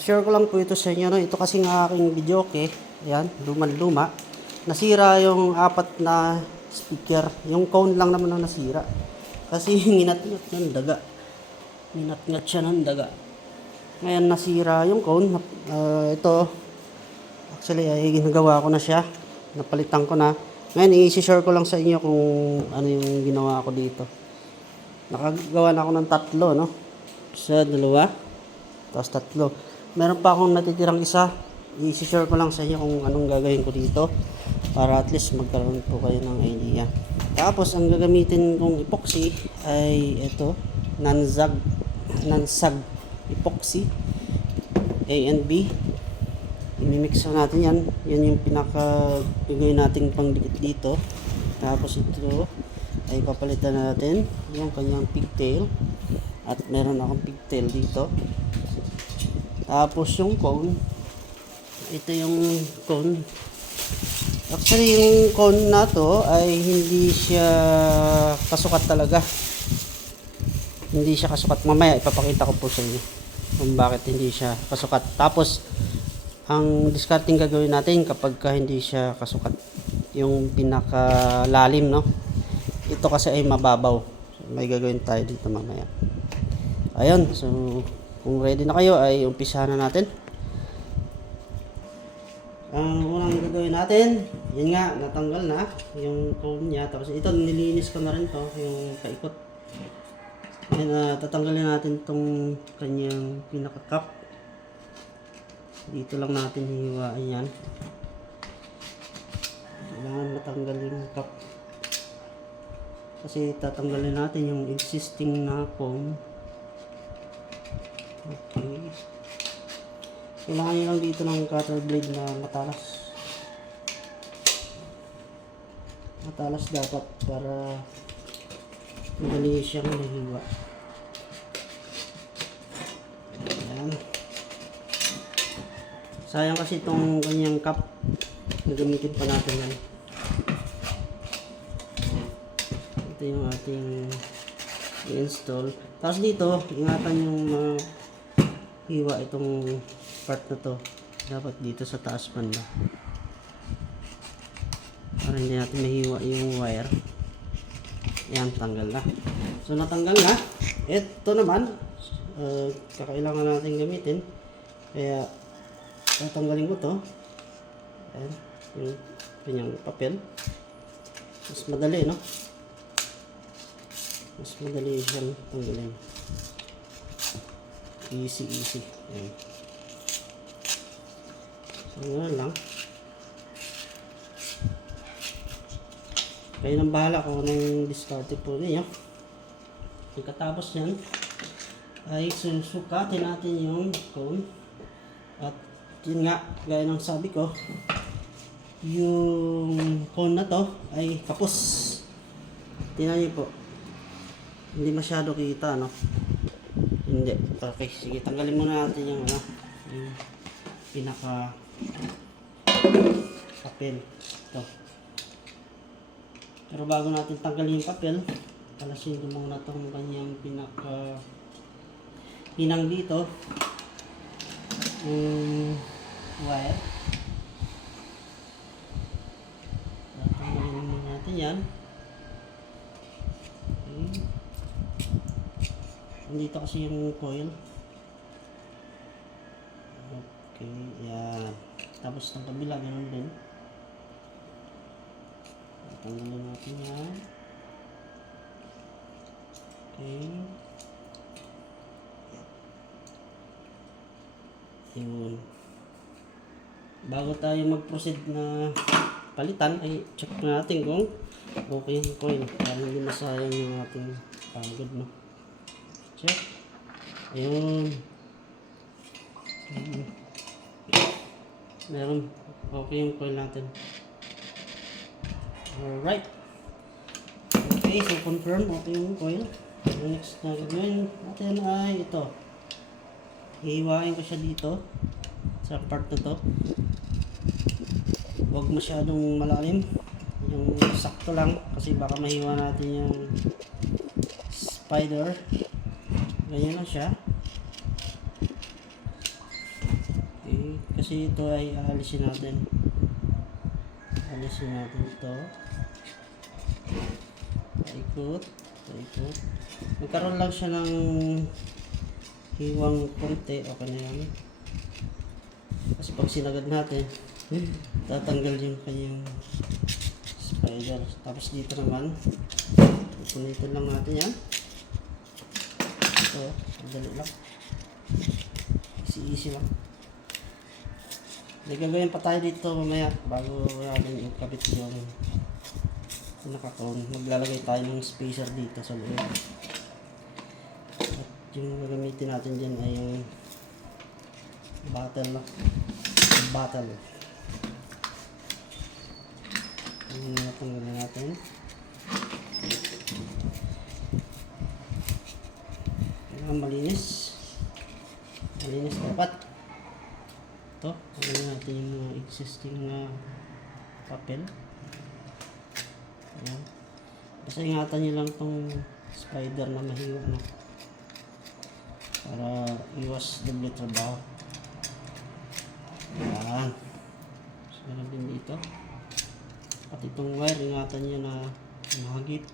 Share ko lang po ito sa inyo. No? Ito kasi ng aking video, okay? Ayan, luma. Nasira yung apat na speaker. Yung cone lang naman ang nasira. Kasi nginat-ngat ng daga. Nginat-ngat siya ng daga. Ngayon nasira yung cone. Ito, actually ay ginagawa ko na siya. Napalitan ko na. Ngayon i-share ko lang sa inyo kung ano yung ginawa ko dito. Nakagawa na ako ng tatlo, no? Isa, dalawa, tapos tatlo. Meron pa akong natitirang isa. I-share ko lang sa inyo kung anong gagawin ko dito para at least magkaroon po kayo ng idea. Tapos ang gagamitin kong epoxy ay ito, nansag epoxy A and B. Imimix natin yan. Yan yung pinaka bigay nating pangdikit dito. Tapos ito ay papalitan natin yung kanyang pigtail. At meron akong pigtail dito. Tapos yung cone. Ito yung cone. Actually yung cone na to ay hindi siya kasukat talaga. Hindi siya kasukat. Mamaya ipapakita ko po sa inyo kung bakit hindi siya kasukat. Tapos ang discarding gagawin natin kapag hindi siya kasukat, yung pinakalalim, no? Ito kasi ay mababaw. So, may gagawin tayo dito mamaya. Ayun, so kung ready na kayo ay umpisahan na natin. Ang unang gagawin natin, yun nga, natanggal na yung cone niya. Tapos ito, nilinis ko na rin to, yung kaikot. Ngayon, tatanggalin natin tong kanyang pinaka-cup. Dito lang natin hihiwain yan. Kailangan matanggal yung cup. Kasi tatanggalin natin yung existing na cone. Okay. Kailangan nyo lang dito ng cutter blade na matalas. Matalas dapat para madali siyang nahiwa. Ayan. Sayang kasi itong kanyang cup. Nagamitin pa natin yan. Ito yung ating i-install. Tapos dito, ingatan yung hiwa itong part na to. Dapat dito sa taas banda. Para hindi natin mahiwa yung wire. Yan, tanggal na. So natanggal na. Ito naman, kakailangan natin gamitin. Kaya tatanggalin ko to. Ayan, yung kanyang papel. Mas madali, no? Mas madali siyang tanggalin. Easy. Ayan. So, ganoon lang. Kayo nang bahala kung anong diskarte po ninyo. Pagkatapos yan, ay susukatin natin yung cone. At yun nga, gaya ng sabi ko, yung cone na to ay kapos. Tingnan niyo po. Hindi masyado kita, no? Hindi. Okay, sige, tanggalin muna natin yung yung pinaka papel. Ito. Pero bago natin tanggalin yung papel, palasin ko muna itong kanyang pinaka pinang dito. Wire. Tatanggalin muna natin yan. Okay. Nandito kasi yung coil. Okay, yan. Tapos ng kabila, ganoon din. Tatanggalin natin yan. Okay. Yun. Bago tayo mag-proceed na palitan, ay check natin kung okay yung coil. Para hindi masayang yung ating pagod, no? Check. Ayun. Meron. Okay yung coil natin. Alright. Okay, so confirm okay yung coil. Yung next na gagawin natin ay ito. Hihiwain ko siya dito sa part na to. Huwag masyadong malalim, yung sakto lang kasi baka mahiwa natin yung spider. Ganyan lang siya. Kasi ito ay aalisin natin. Alisin natin ito. Paikot. Paikot. Magkaroon lang siya ng hiwang konti. Okay na yan. Kasi pag sinagad natin, tatanggal yung kanyang spider. Tapos dito naman, punitin lang natin yan. Ito, madali lang. Easy lang. May gagawin pa tayo dito mamaya bago natin ikabit yung naka-cone. Maglalagay tayo ng spacer dito sa loob. At yung gagamitin natin dyan ay yung bottle. Bottle. Yung natanggalin natin. Kailangan malinis. Malinis dapat. Ito, gagawin natin yung mga existing na papel. Ayan. Basta ingatan nyo lang itong spider na mahiwa, no? Para iwas doble trabaho. Ayan. So, meron din dito. At itong wire, ingatan nyo na mahagip.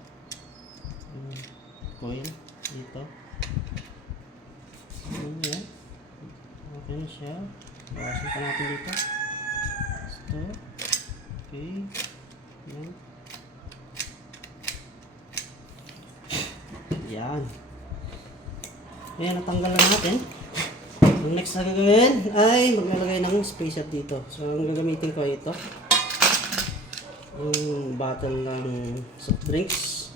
Coil dito. Ayan. Okay na siya. Bawasan pa natin dito. Ito. Okay. Ayan. Yan. Ayan, natanggal na natin. Ang next na gagawin ay maglalagay ng spacer dito. So, ang gagamitin ko ay ito. Yung bottle ng soft drinks.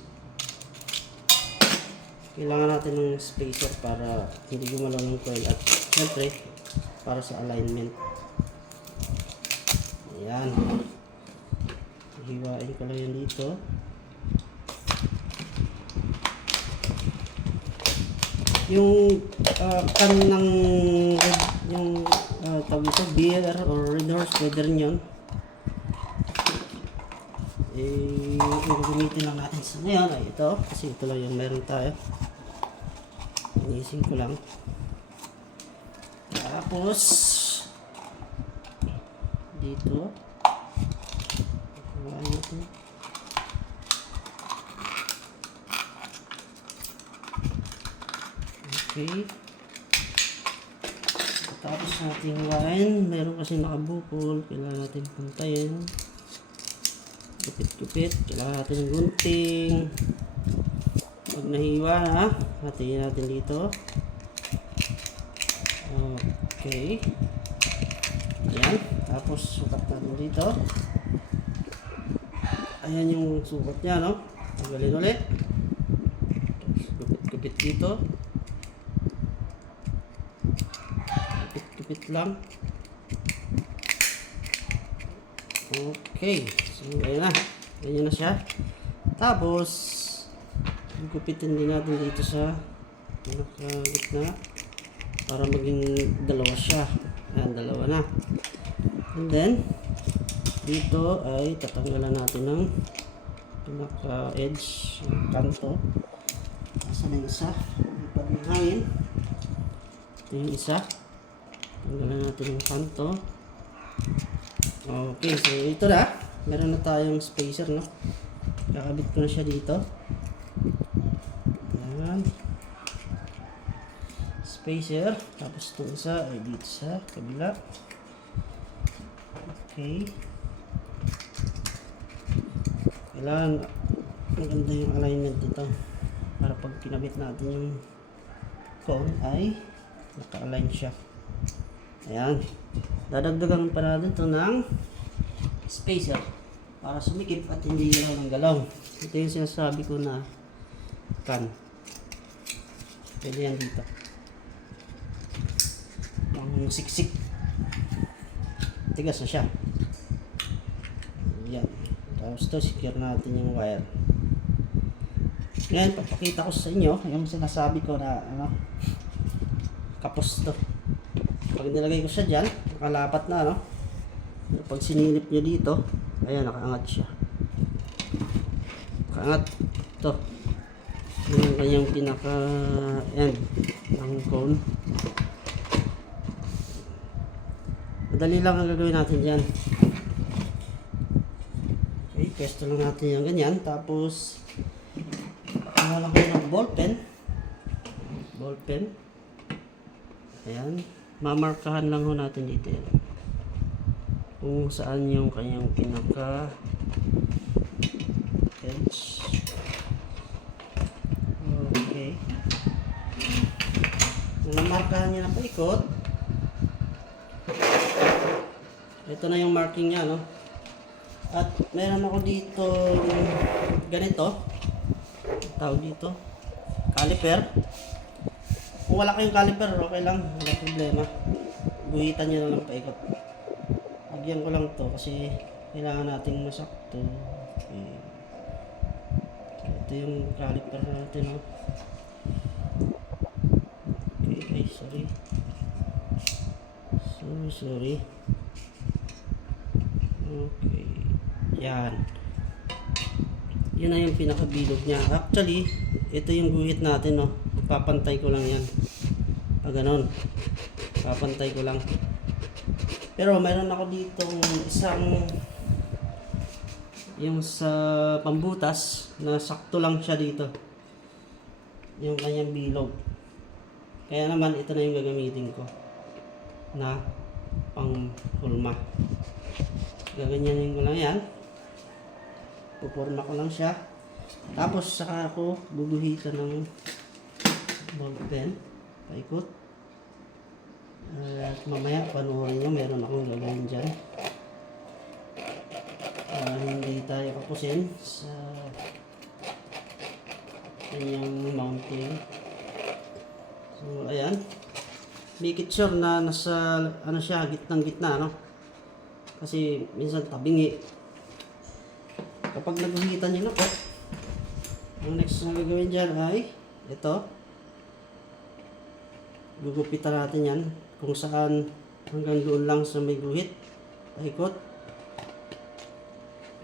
Kailangan natin ng spacer para hindi gumalaw ng coil. At syempre, para sa alignment. Ayan. Hiwain ko lang yan dito. Yung can ng red, yung tawag ito, beer or red horse, pwede rin yun. Yung gagamitin lang natin sa ngayon ay ito, kasi ito lang yung meron tayo. Inisin ko lang. Tapos dito kuhaan natin. Okay. Tapos natin huwain. Meron kasi nakabukol. Kailangan natin puntayin. Kupit-kupit. Kailangan natin ng gunting. Pag nahiwa ha, hatiin natin dito. Okay. Ayan. Tapos sukat natin dito. Ayan yung sukat niya, no? Tanggalin ulit. Kupit-kupit dito. Kupit-kupit lang. Okay. So, ayan na. Ayan na siya. Tapos, gupitin din natin dito sa gitna para maging dalawa siya. Ayan, dalawa na. And then, dito ay tatanggalan natin ng pinaka-edge, kanto. Asan na yung isa? Ipad ng hangin. Ito yung isa. Tanggalan natin yung kanto. Okay, so ito na. Meron na tayong spacer, no? Kakabit ko na siya dito. Ayan. Spacer. Tapos itong isa ay dito sa kabila. Okay. Kailangan maganda yung alignment dito para pag kinabit natin yung cone ay naka-align siya. Ayan. Dadagdagan pa natin ito ng spacer para sumikip at hindi galaw ng galaw. Ito yung sinasabi ko na can. Pwede yan dito. Pang siksik. Tigas na siya. Yan. Tapos ito, secure natin yung wire. Ngayon, papakita ko sa inyo yung sinasabi ko na kapos to. Pag nilagay ko siya dyan, nakalapat na, no? Pag sinilip nyo dito, ayan, nakaangat siya. Nakaangat. Ito. Yung kanyang pinaka-end ng cone. Madali lang ang gagawin natin dyan. Okay, pesto lang natin yung ganyan. Tapos, lang ko ng ballpen. Ayan. Mamarkahan lang ho natin dito yan. Kung saan yung kanyang pinaka edge. Okay. Nung namarkahan niya na paikot, ito na yung marking niya, no? At meron ako dito ganito. Tawag dito. Caliper. Kung wala kayong caliper, okay lang. Wala problema. Guhitan nyo na lang paikot. Lagyan ko lang to kasi kailangan nating masakto. Okay. Ito yung caliper natin, no? Okay, sorry. Sorry. Okay. Yan. Yun na yung pinakabilog niya. Actually, ito yung guhit natin, no. Papantay ko lang yan. Pag ganon. Papantay ko lang. Pero mayroon ako dito isang yung sa pambutas na sakto lang siya dito. Yung kanyang bilog. Kaya naman ito na yung gagamitin ko na panghulma. Gaganyanin ko lang yan. Puporma ko lang siya. Tapos saka ako bubuhitan ng ballpen. Paikot. At mamaya panoorin nyo, meron akong gagawin dyan. Hindi tayo kapusin sa kanyang mounting. So ayan. Make it sure na nasa ano siya, gitnang-gitna, no? Kasi minsan tabingi. Kapag naguhitan nyo na po, ang next na gagawin dyan ay ito. Gugupitan natin yan kung saan hanggang doon lang sa may guhit. Paikot.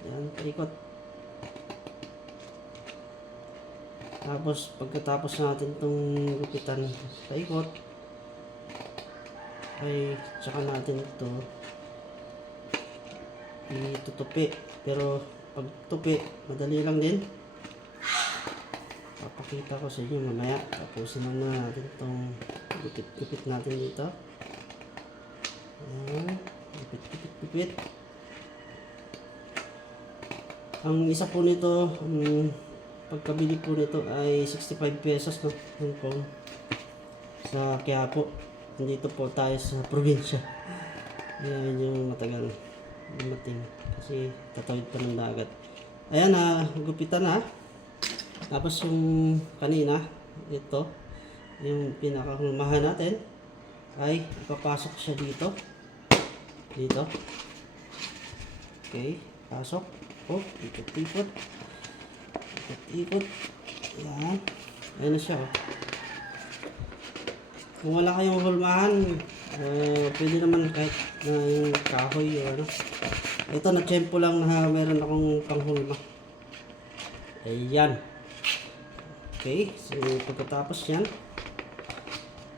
Yan, paikot. Tapos pagkatapos natin itong gupitan, paikot, ay tsaka natin ito itutupi. Pero pag tupi, madali lang din. Papakita ko sa inyo mamaya. Tapusin na natin itong gupit natin dito. Gupit. Ang isa po nito, pagkabili po nito ay 65 pesos, no? Hong Kong. Sa Quiapo. Nandito po tayo sa probinsya. Yan yung matagal dumating kasi tatawid pa ng dagat. Ayan na, gupitan na. Tapos yung kanina, ito, yung pinakahulmahan natin ay ipapasok siya dito. Dito. Okay, pasok. Oh, ikot-ikot. Ikot-ikot. Ayan. Ayan na siya, oh. Kung wala kayong hulmahan, pwede naman kahit na yung kahoy o ano. Ito, na-tsempo lang na meron akong panghulma. Ayan. Okay, so pagkatapos yan,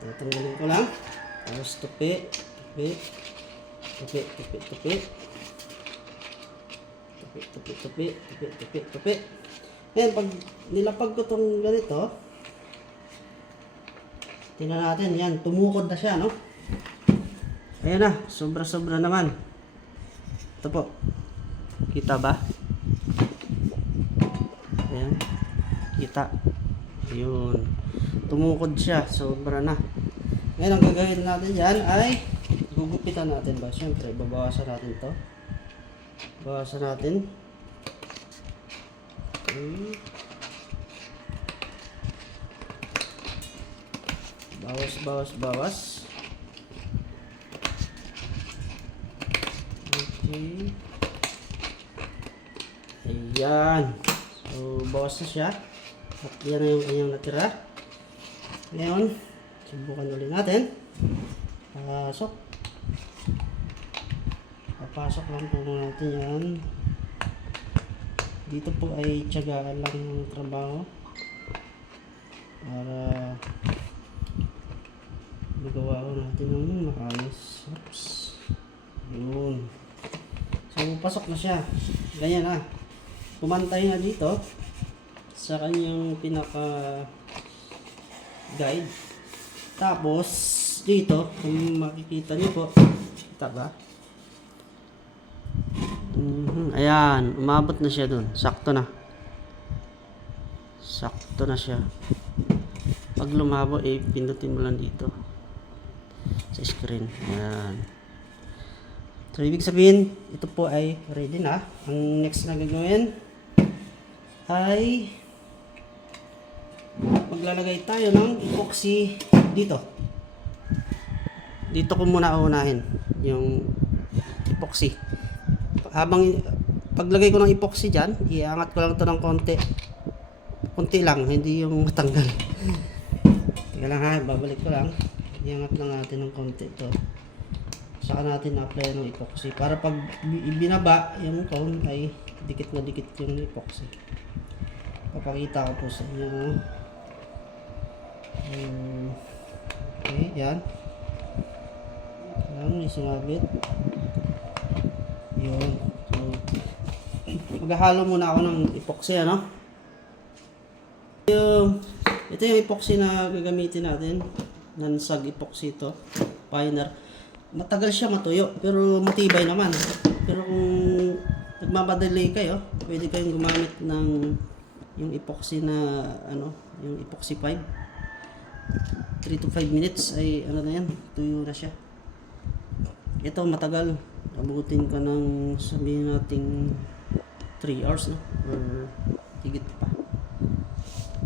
tatanggalin ko lang. Tapos tupi. Ayan, pag nilapag ko itong ganito, tingnan natin, yan, tumukod na siya, no? Ayan na, sobra-sobra naman. Ito po. Kita ba? Ayan. Kita. Ayun. Tumukod siya, sobra na. Ngayon, ang gagawin natin dyan ay gugupitan natin ba? Siyempre, babawasan natin to. Bawasan natin. Okay. Bawas. Okay. Ayan. So, bawas na siya. At yan na yung kanyang natira. Ngayon, subukan ulit natin. Papasok lang po natin yan. Dito po ay tiyagaan lang ng trabaho para magawa ko natin ng maayos. Oops. pasok na siya. Ganyan na. Pumantay na dito sa kanyang pinaka guide. Tapos dito, kung makikita niyo po, kita ba? Ayan, umabot na siya dun. Sakto na. Sakto na siya. Pag lumabo, pindutin mo lang dito sa screen. Ayan. So, ibig sabihin, ito po ay ready na. Ang next na gagawin ay maglalagay tayo ng epoxy dito. Dito ko muna unahin yung epoxy. Habang paglagay ko ng epoxy dyan, iangat ko lang ito ng konti. Konti lang, hindi yung matanggal. Teka lang ha, babalik ko lang. Iangat lang natin ng konti ito. Saka natin apply ng epoxy. Para pag ibinaba yung cone ay dikit na dikit yung epoxy. Papakita ko po sa inyo. Okay, yan. Yan, isumabit. Yun. So, maghahalo muna ako ng epoxy, ano? Ito yung epoxy na gagamitin natin. Nansag epoxy ito. Pioneer. Matagal siya matuyo, pero matibay naman. Pero kung nagmamadali kayo, pwede kayong gumamit ng yung epoxy na, ano, yung epoxy 5. 3 to 5 minutes ay, ano na yan, tuyo na siya. Ito matagal. Abutin ka ng sabihin nating 3 hours, no? Or higit pa.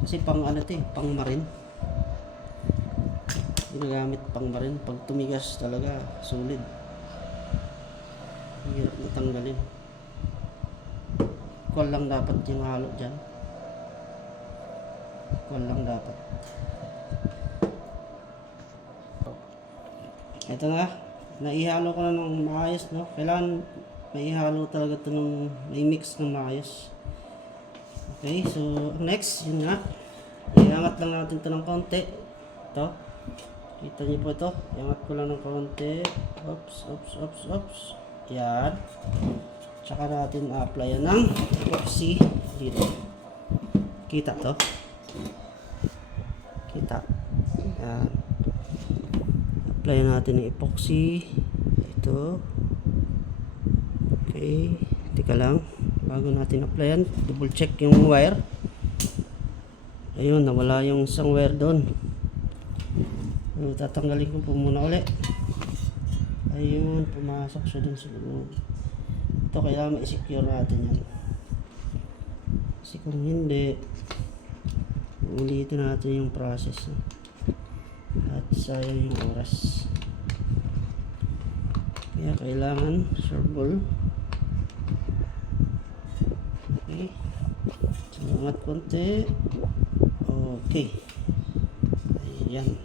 Kasi pang ano ito eh, pang marine. Ginagamit pang marine. Pag tumigas talaga, solid. Hirap na tanggalin. Equal lang dapat yung halo dyan. Equal lang dapat. Ito na. Naihalo ko na ng maayos, no? Kailangan maihalo talaga ito ng may mix ng maayos. Okay, so next, yun nga. Iangat lang natin ito ng konti. Ito. Kita niyo po ito. Iangat ko lang ng konti. Oops, oops, oops, oops. Yan. Tsaka natin apply ng epoxy dito. Kita to. Kita. Yan. Apply natin ng epoxy. Ito. Okay. Teka lang. Bago natin applyan, double check yung wire. Ayun, nawala yung isang wire doon. Tatanggalin ko po muna ulit. Ayun, pumasok siya dun sa loob. Ito, kailangan ma-secure natin yan. Kasi kung hindi, ulitin natin yung process. At sayang yung oras. Kaya kailangan sureball. Okay. Angat konti. Okay. Ayan.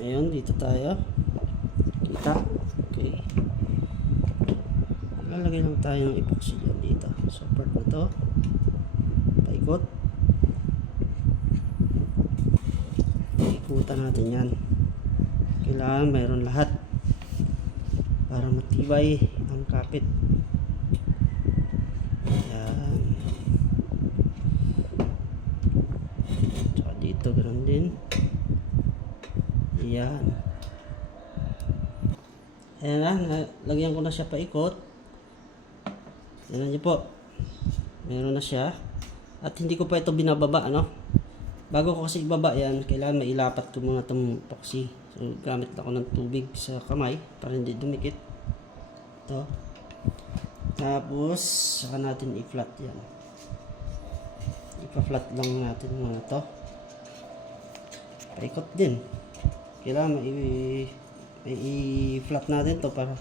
Ayun, dito tayo. Kita. Okay. Lalagay lang tayo ng epoxy dyan dito. So, part na to. Paikot. Paikutan natin yan. Kailangan mayroon lahat. Para matibay ang kapit. Ayan. Tsaka dito, ganoon din. Ayan. Ayan na, lagyan ko na siya paikot. Tignan niyo po. Meron na siya. At hindi ko pa ito binababa, ano? Bago ko kasi ibaba yan, kailangan mailapat ko muna itong epoxy. So, gamit ako ng tubig sa kamay para hindi dumikit. Ito. Tapos, saka natin i-flat yan. Ipa-flat lang natin muna ito. Paikot din. Kailangan i-flat natin to para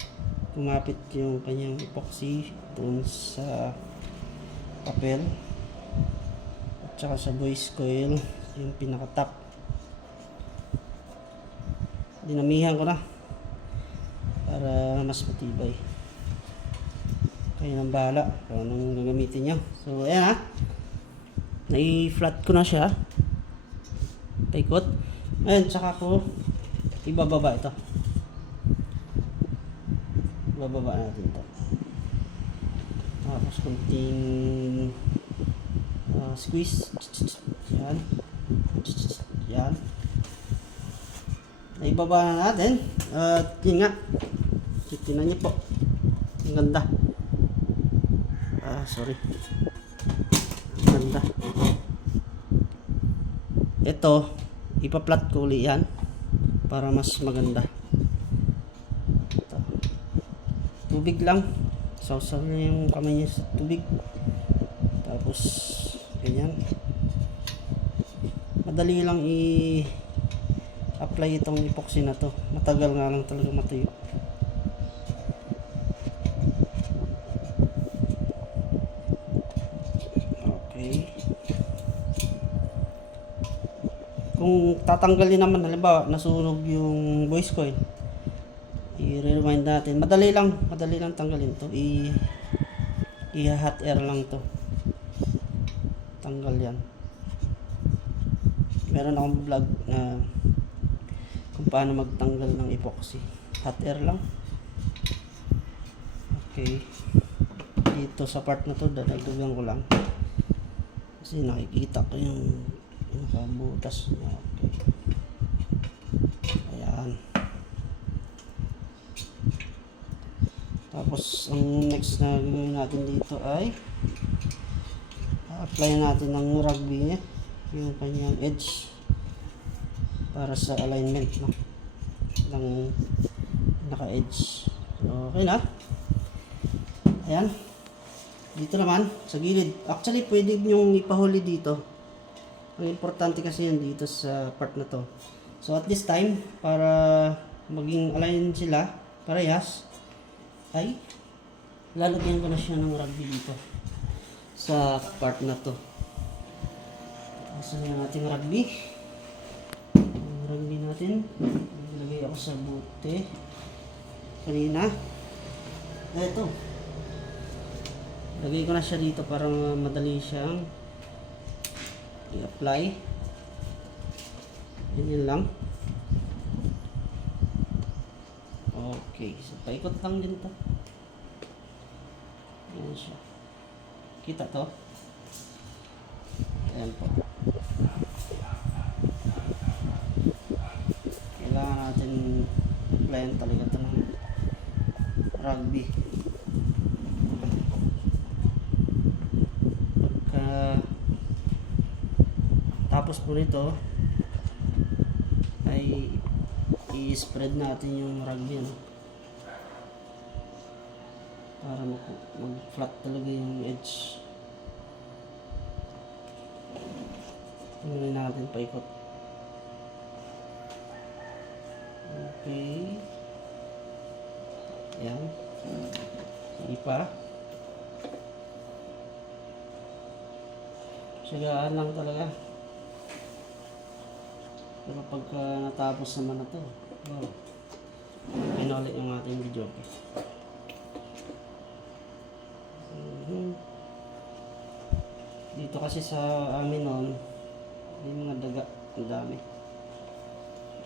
kumapit yung kanyang epoxy doon sa papel at saka sa voice coil yung pinaka-top. Dinamihan ko na para mas matibay. Kayo nang bahala kung anong gagamitin nyo. So ayan ha, nai-flat ko na siya. Paikot. Ayan, tsaka ko ibababa ito. Bababa natin ito. Tapos kunting squeeze. Yan. Yan. Naibaba na natin. At yun nga. Tinan niyo po. Ang ganda. Sorry. Ang ganda. Ito, ipa-flat ko ulit yan para mas maganda. Ito. Tubig lang. Sausaw niya yung kamay niya sa tubig. Tapos, ganyan. Madali lang i-apply itong epoxy na to. Matagal nga lang talaga matuyo. Okay. Kung tatanggalin naman, halimbawa, nasunog yung voice coil, i-rewind natin. Madali lang tanggalin to. I-hot air lang to. Tanggal yan. Meron akong vlog na kung paano magtanggal ng epoxy. Hot air lang. Okay. Dito sa part na to, dadagdagan ko lang. Kasi nakikita ko yung nakabutas niya. Okay. Ayan. Tapos, ang next na gagawin natin dito ay apply natin ng rugby niya. Yung kanyang edge para sa alignment, no? Ng naka-edge. So, okay na. Ayan. Dito naman, sa gilid. Actually, pwede nyo ipahuli dito. Ang importante kasi yan dito sa part na to. So, at this time, para maging align sila, parehas, ay lalagyan ko na siya ng rugby dito sa part na to. Asan yung ating rugby? Ang rugby natin, ilagay ako sa bote kanina. Ito, lagay ko na siya dito para madali siyang i-apply. Ganyan lang. Okay, so paikot lang din to. Ayan siya. Kita to? Ayan po. Kailangan natin applyan talaga ito ng rugby. Pagka tapos po nito ay i-spread natin yung rugby, no? Para mag-flat talaga yung edge. Tingnan natin paikot. Okay. Ayan. Sige pa. Sigaan lang talaga. Pero pagka natapos naman na to, wow. Pinulit yung ating video. Dito kasi sa amin noon, may mga daga, ang dami.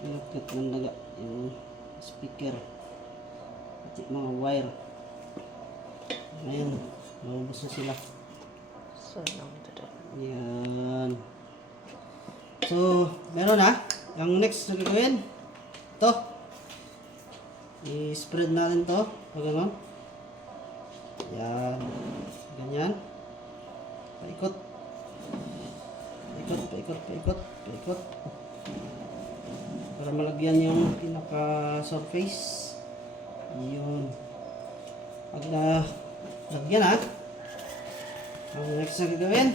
Ilukit ng daga, yung speaker, at yung mga wire. Ngayon, maubos na sila. Yan. So, meron na. Ang next na gagawin, ito. I-spread natin to. Pag gano'n. Yan. Ganyan. Paikot. Paikot. Para malagyan yung pinaka-surface. Yun. Pag lagyan ha, ang next na gagawin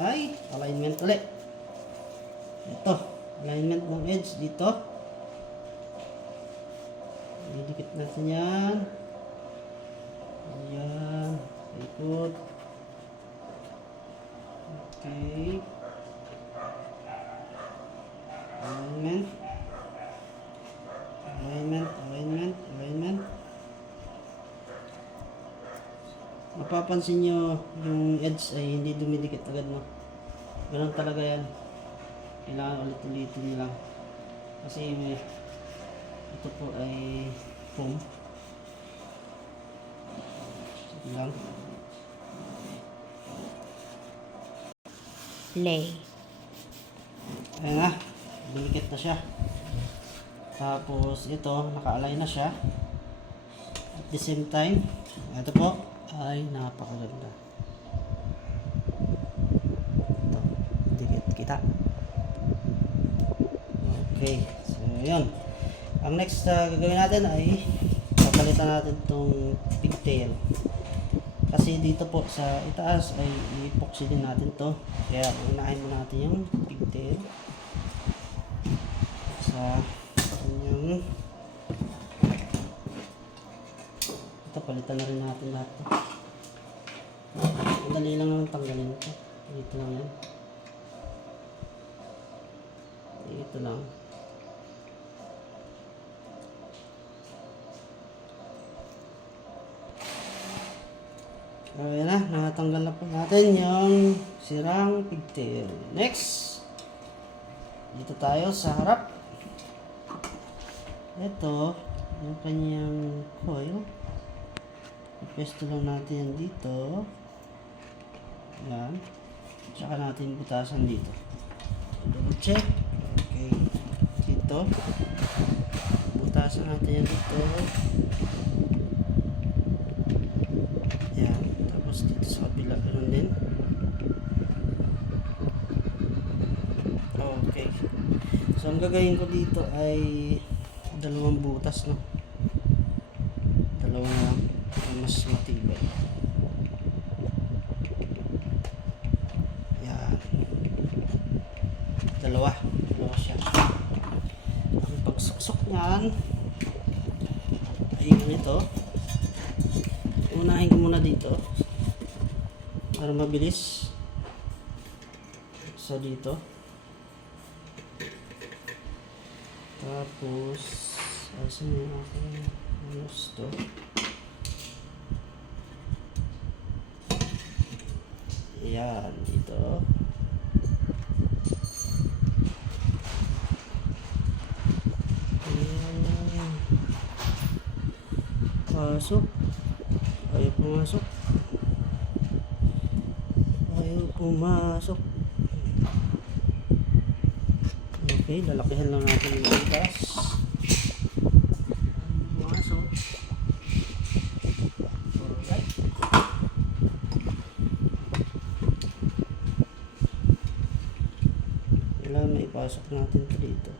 ay alignment ulit. Ito. Alignment ng edge dito. Didikit natin yan. Ayan. Paikot. Okay. Alignment. Mapapansin nyo yung edge ay hindi dumidikit agad, no? Ganun talaga yan. Kailangan ulit-ulitin nyo lang. Kasi ito po ay foam. Sige lang. Lay. Ayan na, dumikit na siya. Tapos ito, naka-align na siya. At the same time, ito po ay napakaganda. Ito, dikit kita. Okay, so yun. Ang next gagawin natin ay papalitan natin itong pigtail. Kasi dito po sa itaas ay i-epoxy din natin to. Kaya unahin mo natin yung pigtail sa kanyang ito, palitan na rin natin lahat to. Madali lang naman tanggalin ito. Dito lang yan. Dito lang. Ayan na, natanggal na po natin yung sirang pigtail. Next, dito tayo sa harap. Ito, yung kanyang coil. Ipesto lang natin yan dito. Ayan. Tsaka natin butasan dito. Double check. Okay. Dito. Butasan natin yan dito. Ayan. Tapos dito sa kabila, ganun din. Okay. So, ang gagawin ko dito ay dalawang butas, no? Dalawa na lang. Mas matibay. Ayan. Dalawa siya. Ang pagsuksok niyan ay ganito. Unahin ko muna dito para mabilis. So dito, tapos asan yung aking ayos to. Ayan, dito. Ayan. Pasok. Ayaw pumasok. Ayaw pumasok. Okay, lalakihan lang natin yung butas. Pumasok. Alright. Kailangan maipasok natin ito dito.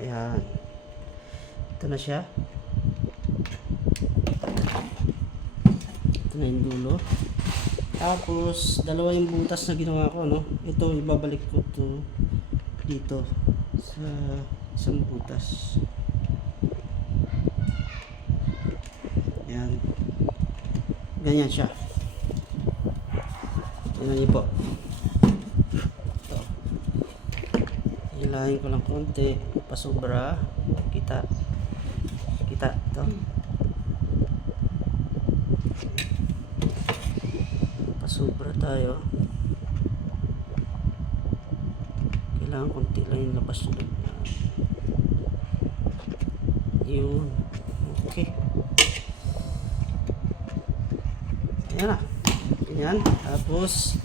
Ayan. Ito na siya. Ito na yung dulo. Tapos, dalawa yung butas na ginawa ko, no? Ito, ibabalik ko to dito sa isang butas. Ayan. Ganyan siya. Tingnan niyo po. Ito. Hilahin ko lang konti. Pasobra. Kita. Ito. Pasobra tayo. Kailangan konti lang yung labas nyo. Yun. Okay. Ayan na. Ganyan. Tapos,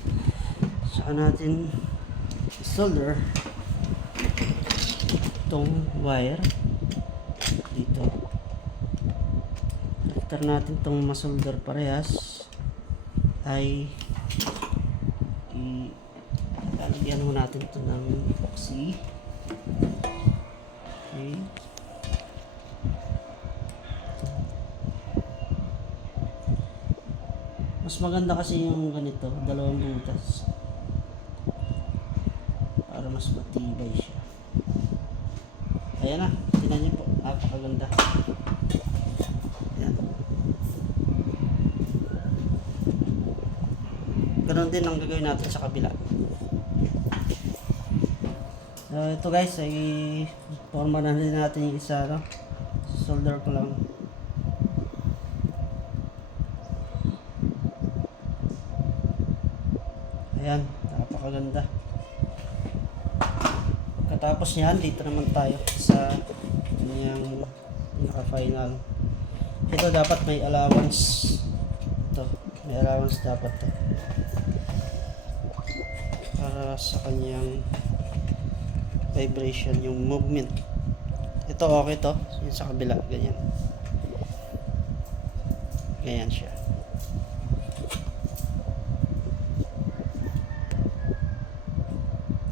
saka natin solder itong wire dito. After natin itong masolder parehas ay ilalagyan mo natin ito ng epoxy. Okay. Mas maganda kasi yung ganito, dalawang butas para mas matibay siya. Ayan na, tingnan niyo po, napakaganda. Ayan. Ganon din ang gagawin natin sa kabila. So ito guys, ay forma na rin natin yung isa, no? Solder ko lang. Ayan, napakaganda. Pagkatapos niyan, dito naman tayo sa kanyang naka-final. Ito dapat may allowance. Ito, May allowance dapat to. Para sa kanyang vibration, yung movement. Ito okay to. Yung sa kabila, ganyan. Ganyan siya.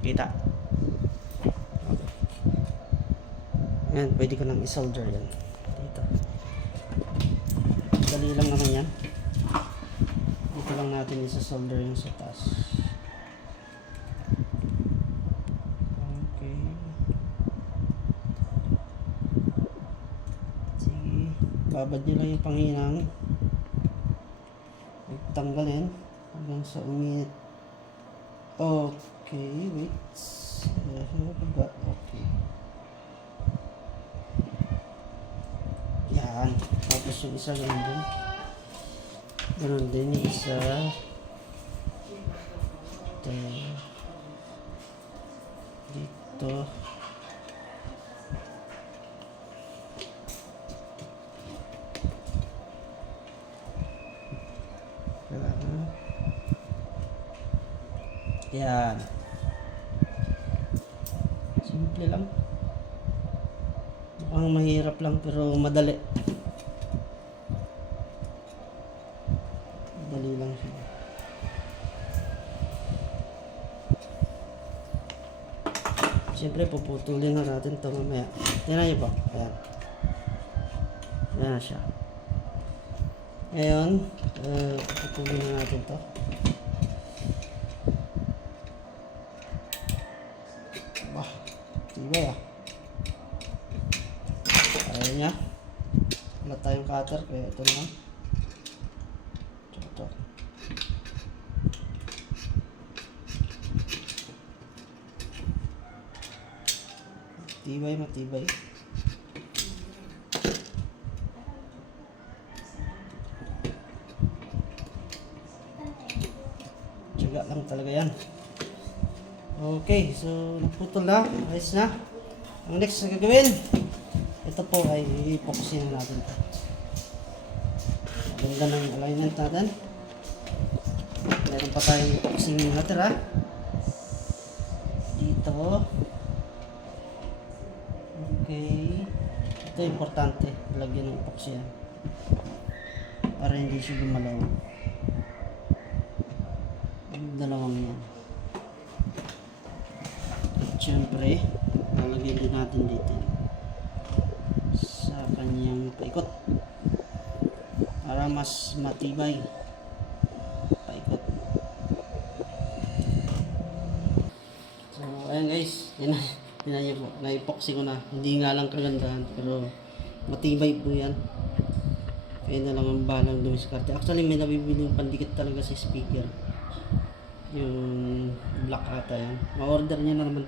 Kita. Okay. Yan, pwede ko nang isolder yan. Dito. Dali lang naman yan. Dito lang natin isa-solder yung sa taas. Okay. Sige. Babad nyo lang yung panghinang. Tanggalin hanggang sa uminit. Okay, wait. Okay. Yan. Tapos yung isa ganun din. Ganun din yung isa. Ito. Dito. Yan. Simple lang. Mukhang mahirap lang pero madali. Madali lang siya. Siyempre puputulin na natin ito mamaya. Tingnan niyo po. Ayan. Ayan na siya. Ngayon, puputulin na natin ito. Tibay ah. Ayaw niya. Wala tayong cutter kaya ito na. Ito. Matibay, matibay. Tiyaga lang talaga yan. Okay, so naputol na, ayos na. Ang next na gagawin, ito po ay i-epoxy na natin. Maganda ng alignment natin. Meron pa tayong epoxy na natira. Dito. Okay. Ito importante, lagyan ng epoxy yan. Para hindi siya gumalaw. Dalawang yan. Siyempre, lalagyan din natin dito sa kanyang paikot para mas matibay paikot. So, ayan guys, tinan niyo po, na-epoxy ko na. Hindi nga lang kagandahan, pero matibay po yan. Kaya na lang ang balang dumiskarte. Actually, may nabibiling pandikit talaga sa speaker. Yung black ata yan. Ma-order niya na naman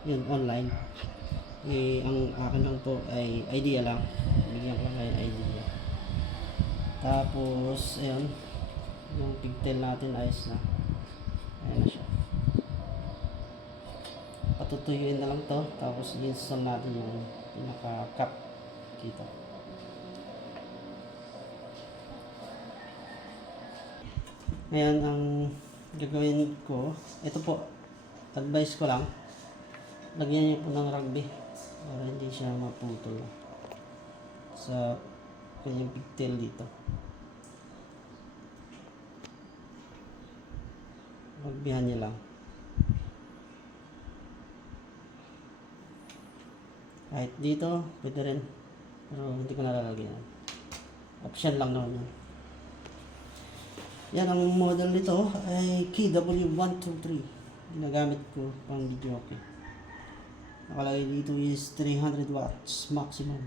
yun online. Ang akin lang po ay idea lang. Bigyan ko lang kayo idea. Tapos ayun, yung pigtail natin ayos na. Ayan na siya. Patutuyuin na lang to. Tapos i-install natin yung pinaka cap dito. Ngayon ang gagawin ko, ito po, advice ko lang, lagyan niyo po ng rugby para hindi siya maputol sa kanyang pigtail dito. Rugbyhan niyo lang. Kahit dito, pwede rin. Pero hindi ko nalalagyan. Option lang naman yun. Yan ang model nito ay KW123. Ginagamit ko pang video okay. Nakalagay dito is 300 watts maximum.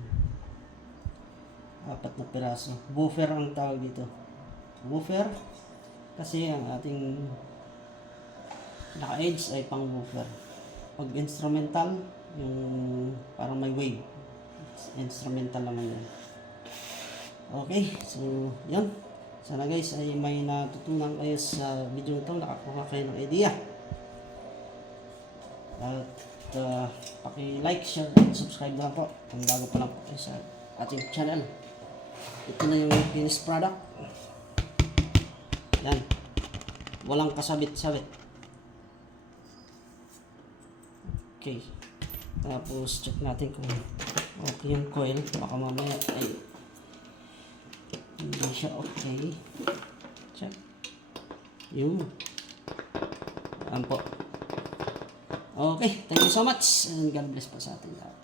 4 na piraso. Woofer ang tawag dito. Woofer kasi ang ating naka-edge ay pang woofer. Pag instrumental, yung parang may wave. Instrumental naman yun. Okay, so yun. Sana guys ay may natutunan kayo sa video ito. Nakakuha kayo ng idea. At paki-like, share, and subscribe na po kung bago pa lang po kayo sa ating channel. Ito na yung finished product. Yan. Walang kasabit-sabit. Okay. Tapos check natin kung okay yung coil. Baka mamaya ay hindi siya okay. Check. Yun. Yan po. Okay. Thank you so much. And God bless po sa atin lahat.